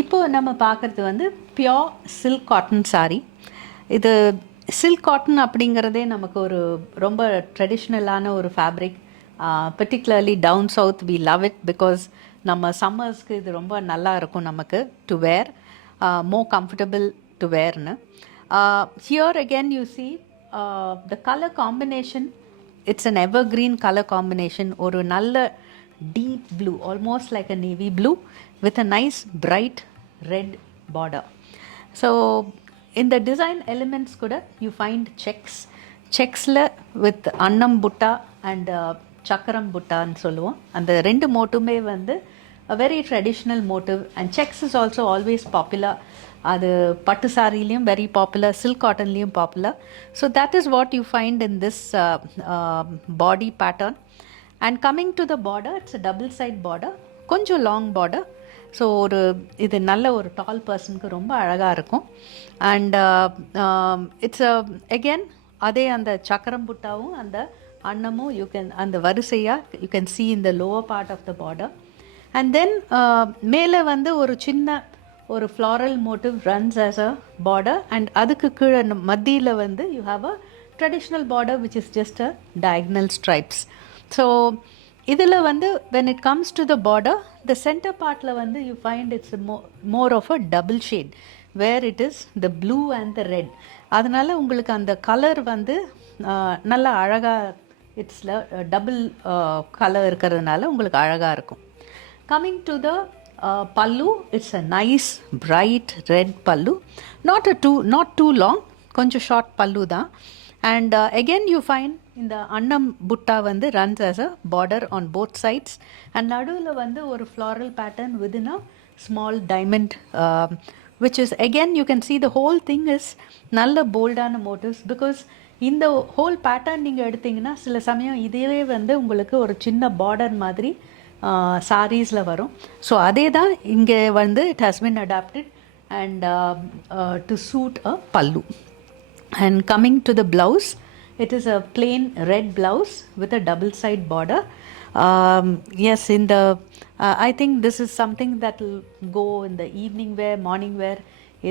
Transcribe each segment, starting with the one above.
இப்போது நம்ம பார்க்குறது வந்து பியோர் சில்க் காட்டன் சாரீ. இது சில்க் காட்டன் அப்படிங்கிறதே நமக்கு ஒரு ரொம்ப ட்ரெடிஷ்னலான ஒரு fabric. Particularly down south we love it because நம்ம சம்மர்ஸ்க்கு இது ரொம்ப நல்லா இருக்கும் நமக்கு to wear, more comfortable to வேர்னு. Here again you see the colour combination, it's an evergreen color combination. ஒரு நல்ல deep blue, almost like a navy blue with a nice bright red border. So in the design elements kuda you find checksல with Annam butta and chakaram butta nu solluvom. And the rendu motume vandu a very traditional motive, and checks is also always popular. அது பட்டு சாரிலையும் very popular, silk cottonலையும் popular. So that is what you find in this body pattern. And coming to the border, it's a double side border, கொஞ்சம் long border. So இது நல்ல ஒரு டால் பர்சனுக்கு ரொம்ப அழகாக இருக்கும். அண்ட் இட்ஸ் அகெயின் அதே அந்த சக்கரம் புட்டாவும் அந்த அன்னமும் யூ கேன் அந்த வரிசையாக you can see in the lower part of the border. And then மேலே வந்து ஒரு சின்ன ஒரு floral motive runs as a border, and அதுக்கு கீழே மத்தியில் வந்து you have a traditional border which is just a diagonal stripes. So இதில் வந்து when it comes to the border, the center partல வந்து you find it's more of a double shade where it is the blue and the red. அதனால் உங்களுக்கு அந்த colour வந்து நல்லா அழகாக இட்ஸில் double colour இருக்கிறதுனால உங்களுக்கு அழகாக இருக்கும். Coming to the pallu, it's a nice bright red pallu, not too long, கொஞ்சம் ஷார்ட் pallu தான். And again you find in the Annam butta வந்து runs as a border on both sides, and நடுவில் வந்து ஒரு floral pattern within a small diamond, which is again you can see the whole thing is நல்ல போல்டான motives, because இந்த whole pattern நீங்கள் எடுத்தீங்கன்னா சில சமயம் இதுவே வந்து உங்களுக்கு ஒரு சின்ன பார்டர் மாதிரி சாரீஸில் வரும். ஸோ அதே தான் இங்கே வந்து it has been adapted and to suit a pallu. And coming to the blouse, it is a plain red blouse with a double side border. Yes, in the I think this is something that will go in the evening wear, morning wear,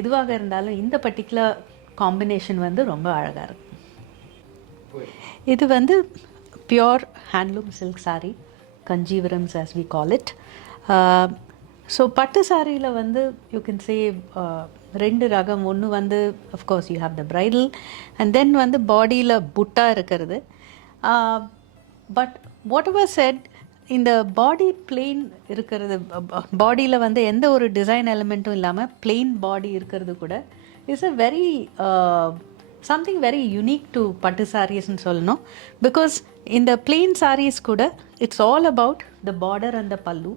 எதுவாக இருந்தாலும் இந்த particular combination வந்து ரொம்ப அழகாக இருக்கும். இது வந்து pure handloom silk sari, Kanjivarams as we call it. So பட்டு சாரியில் வந்து யூ கேன் சே ரெண்டு ரகம். ஒன்று வந்து of course you have the bridal, and then வந்து பாடியில் புட்டா இருக்கிறது. பட் வாட் எவர் செட், இந்த பாடி பிளெயின் இருக்கிறது, பாடியில் வந்து எந்த ஒரு டிசைன் எலிமெண்ட்டும் இல்லாமல் பிளெயின் பாடி இருக்கிறது கூட is a very something very unique to பட்டு சாரீஸ்ன்னு சொல்லணும். பிகாஸ் இந்த பிளெயின் சாரீஸ் கூட it's all about the border and the பல்லு.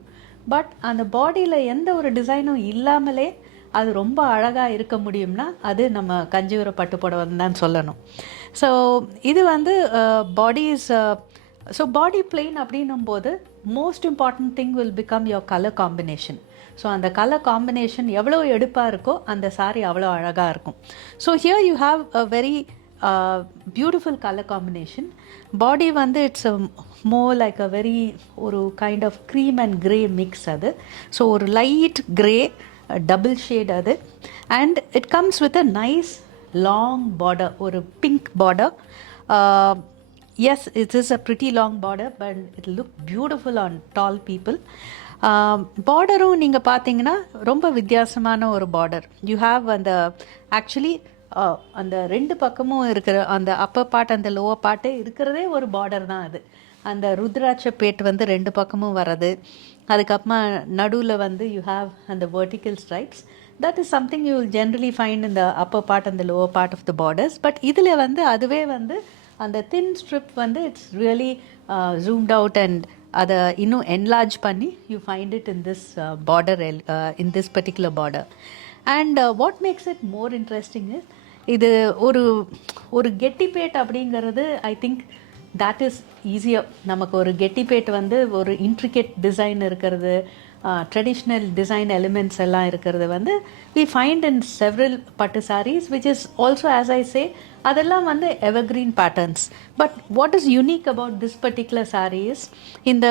பட் அந்த பாடியில் எந்த ஒரு டிசைனும் இல்லாமலே அது ரொம்ப அழகாக இருக்க முடியும்னா அது நம்ம கஞ்சிவர பட்டு புடவைன்னு தான் சொல்லணும். ஸோ இது வந்து body is so body plain அப்படின்னும் போது most important thing will become your colour combination. So அந்த கலர் காம்பினேஷன் எவ்வளோ எடுப்பாக இருக்கோ அந்த சாரீ அவ்வளோ அழகாக இருக்கும். So here you have a very beautiful colour combination. Body வந்து it's more like a very ஒரு kind of cream and grey mix அது. ஸோ ஒரு லைட் க்ரே டபுள் ஷேட் அது. And it comes with a nice long border, ஒரு pink border. Yes, it is a pretty long border, but it look beautiful on tall people. பார்டரும் நீங்கள் பார்த்தீங்கன்னா ரொம்ப வித்தியாசமான ஒரு பார்டர். யூ ஹாவ் அந்த actually அந்த ரெண்டு பக்கமும் இருக்கிற அந்த அப்பர் பார்ட் அந்த லோவர் பார்ட்டே இருக்கிறதே ஒரு பார்டர் தான் அது. அந்த ருத்ராட்ச பேட் வந்து ரெண்டு பக்கமும் வர்றது, அதுக்கப்புறமா நடுவில் வந்து யூ ஹாவ் அந்த vertical stripes. That is something you will generally find இந்த அப்பர் பார்ட் அந்த lower part of the borders. But இதில் வந்து அதுவே வந்து அந்த தின் ஸ்ட்ரிப் வந்து it's really zoomed out and அதை இன்னும் என்லார்ஜ் பண்ணி you find it in this border, in this particular border. And what makes it more interesting is இது ஒரு கெட்டிப்பேட் அப்படிங்கிறது I think that is easier. நமக்கு ஒரு கெட்டிபேட் வந்து ஒரு intricate design இருக்கிறது, traditional design elements எல்லாம் இருக்கிறது வந்து we find in several பட்டு sarees, which is also, as I say, அதெல்லாம் வந்து evergreen patterns. But what is unique about this particular saree is இந்த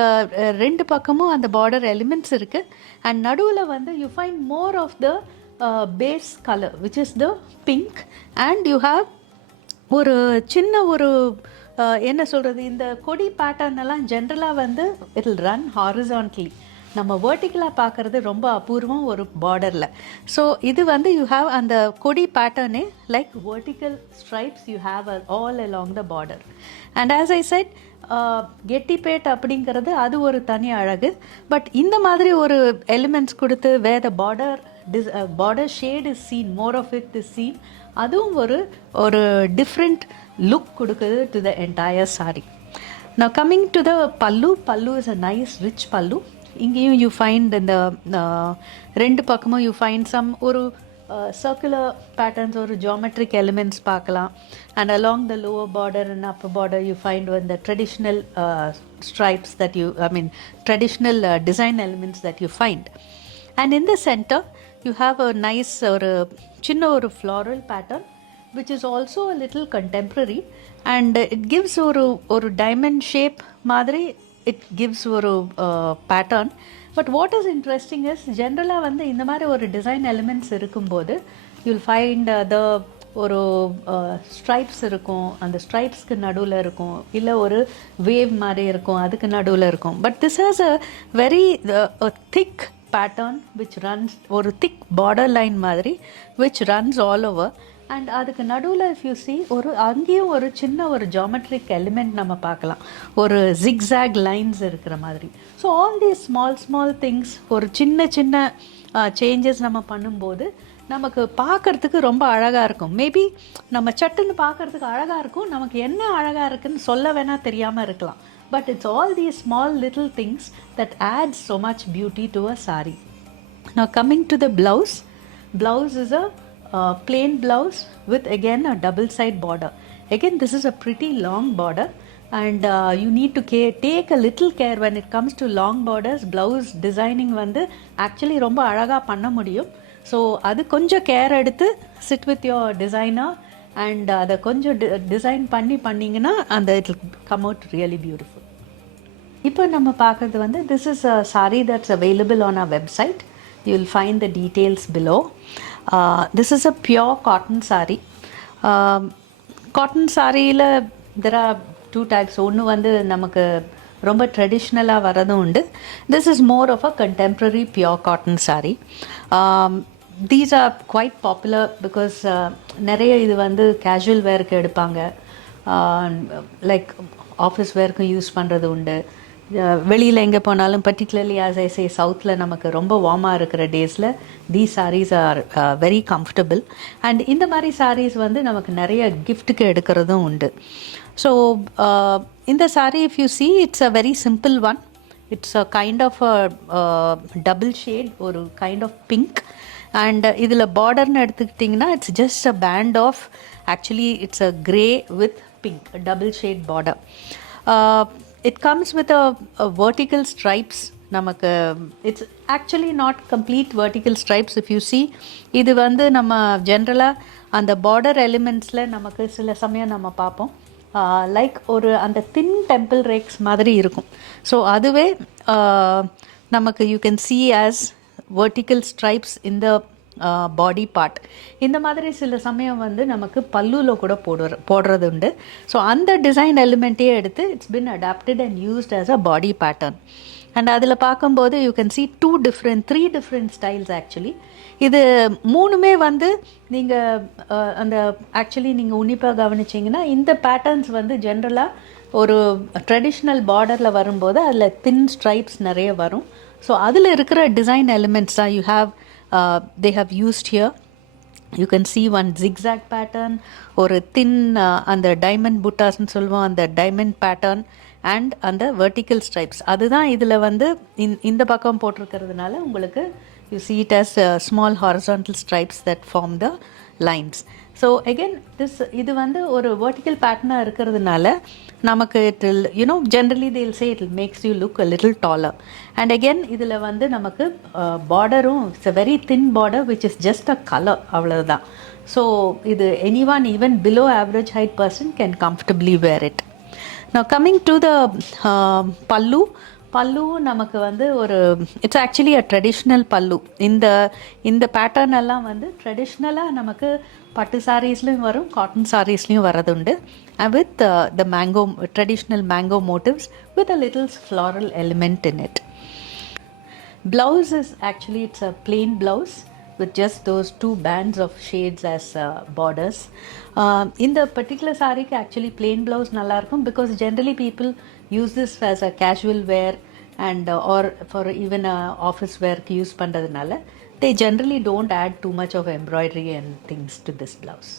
ரெண்டு பக்கமும் அந்த border elements இருக்கு, and நடுவில் வந்து you find more of the base color, which is the pink, and you have ஒரு சின்ன ஒரு என்ன சொல்கிறது, இந்த கொடி பேட்டர்ன் எல்லாம் ஜென்ரலாக வந்து இட் வில் ரன் ஹாரிசான்ட்லி. நம்ம வேர்ட்டிக்கலாக பார்க்குறது ரொம்ப அபூர்வம் ஒரு பார்டரில். ஸோ இது வந்து யூ ஹாவ் அந்த கொடி பேட்டர்னே like vertical stripes you have all along the border. And as I said, கெட்டிபேட் அப்படிங்கிறது அது ஒரு தனி அழகு. பட் இந்த மாதிரி ஒரு எலிமெண்ட்ஸ் கொடுத்து வேர் த border shade is seen, more of it is seen, அதுவும் ஒரு different look கொடுக்குது to the entire saree. Now coming to the pallu is a nice rich pallu. இங்கேயும் you find in the ரெண்டு பக்கமும் you find some ஒரு circular patterns or geometric elements பார்க்கலாம். And along the lower border and upper border you find the traditional stripes that traditional design elements that you find. And in the center you have a nice ஒரு சின்ன ஒரு floral pattern, which is also a little contemporary, and it gives ஒரு diamond shape மாதிரி it gives ஒரு pattern. But what is interesting is ஜென்ரலாக வந்து இந்த மாதிரி ஒரு டிசைன் எலிமெண்ட்ஸ் இருக்கும்போது you'll find ஒரு ஸ்ட்ரைப்ஸ் இருக்கும், அந்த ஸ்ட்ரைப்ஸ்க்கு நடுவில் இருக்கும், இல்லை ஒரு வேவ் மாதிரி இருக்கும், அதுக்கு நடுவில் இருக்கும். But this has a very thick pattern which runs, ஒரு thick border line மாதிரி which runs all over. And அதுக்கு நடுவில் if you see அங்கேயும் ஒரு சின்ன ஒரு geometric element நம்ம பார்க்கலாம், ஒரு zigzag lines இருக்கிற மாதிரி. So all these small things, ஒரு சின்ன changes நம்ம பண்ணும்போது நமக்கு பார்க்கறதுக்கு ரொம்ப அழகாக இருக்கும். மேபி நம்ம சட்டுன்னு பார்க்கறதுக்கு அழகாக இருக்கும், நமக்கு என்ன அழகாக இருக்குன்னு சொல்ல வேணால் தெரியாமல் இருக்கலாம். But it's all these small little things that add so much beauty to a saree. Now coming to the blouse is a plain blouse with again a double side border. Again, this is a pretty long border, and you need to take a little care when it comes to long borders. Blouse designing வந்து actually ரொம்ப அழகாக பண்ண முடியும். So அது கொஞ்சம் care எடுத்து sit with your designer and அதை கொஞ்சம் டிசைன் பண்ணிங்கன்னா அந்த it will come out really beautiful. இப்போ நம்ம பார்க்குறது வந்து this is a saree that's available on our website. You will find the details below. This is a pure cotton saree. Cotton சாரியில் there are two types. ஒன்று வந்து நமக்கு ரொம்ப ட்ரெடிஷ்னலாக வரதும் உண்டு. This is more of a contemporary pure cotton saree. These are quite popular because நிறைய இது வந்து கேஷுவல் வேருக்கு எடுப்பாங்க, லைக் ஆஃபீஸ் வேர்க்கும் யூஸ் பண்ணுறது உண்டு. வெளியில் எங்கே போனாலும் பர்டிகுலர்லி ஆஸ் ஐ சே சவுத்தில் நமக்கு ரொம்ப வார்மாக இருக்கிற டேஸில் these sarees are very comfortable. And இந்த மாதிரி sarees வந்து நமக்கு நிறைய கிஃப்ட்டுக்கு எடுக்கிறதும் உண்டு. ஸோ இந்த saree if you see, it's a very simple one. It's a kind of a double shade, ஒரு kind of pink. அண்ட் இதில் பார்டர்னு எடுத்துக்கிட்டிங்கன்னா it's just a band of, actually it's a grey with pink, double shade border. It comes with a vertical stripes. நமக்கு it's actually not complete vertical stripes. If you see, இது வந்து நம்ம ஜென்ரலாக அந்த border எலிமெண்ட்ஸில் நமக்கு சில சமயம் நம்ம பார்ப்போம் லைக் ஒரு அந்த தின் டெம்பிள் ரேக்ஸ் மாதிரி இருக்கும். ஸோ அதுவே நமக்கு you can see as vertical stripes in the body part. இந்த மாதிரி சில சமயம் வந்து நமக்கு பல்லுவில் கூட போடுறது உண்டு. ஸோ அந்த டிசைன் எலிமெண்ட்டே எடுத்து it's been adapted and used as a body pattern. And அதில் பார்க்கும்போது you can see three different styles actually. இது மூணுமே வந்து நீங்கள் அந்த ஆக்சுவலி நீங்கள் உன்னிப்பாக கவனிச்சிங்கன்னா இந்த பேட்டர்ன்ஸ் வந்து ஜென்ரலாக ஒரு ட்ரெடிஷ்னல் பார்டரில் வரும்போது அதில் தின் ஸ்ட்ரைப்ஸ் நிறைய வரும். ஸோ அதில் இருக்கிற டிசைன் எலிமெண்ட்ஸ் தான் they have used here. You can see one zigzag pattern, ஒரு தின் அந்த டைமண்ட் புட்டாஸ்ன்னு சொல்லுவோம், அந்த டைமண்ட் பேட்டர்ன் அண்ட் அந்த வெர்டிக்கல் ஸ்ட்ரைப்ஸ். அதுதான் இதில் வந்து இந்த பக்கம் போட்டிருக்கிறதுனால உங்களுக்கு you see it as small horizontal stripes that form the lines. So again இது வந்து ஒரு vertical pattern இருக்கிறதுனால நமக்கு it will, generally they'll say it makes you look a little taller. And again இதில் வந்து நமக்கு borderரும், it's a very thin border which is just a color, அவ்வளவுதான். So இது anyone even below average height person can comfortably wear it. Now coming to the pallu நமக்கு வந்து ஒரு it's actually a traditional பல்லு. இந்த பேட்டர்ன் எல்லாம் வந்து ட்ரெடிஷ்னலாக நமக்கு பட்டு சாரீஸ்லையும் வரும், காட்டன் சாரீஸ்லையும் வரதுண்டு. With the mango traditional mango motifs with a little floral element in it. Blouse is actually, it's a plain blouse with just those two bands of shades as borders. In the particular saree actually plain blouse nalla irukum because generally people use this as a casual wear and or for even a office wear use pandradunala they generally don't add too much of embroidery and things to this blouse.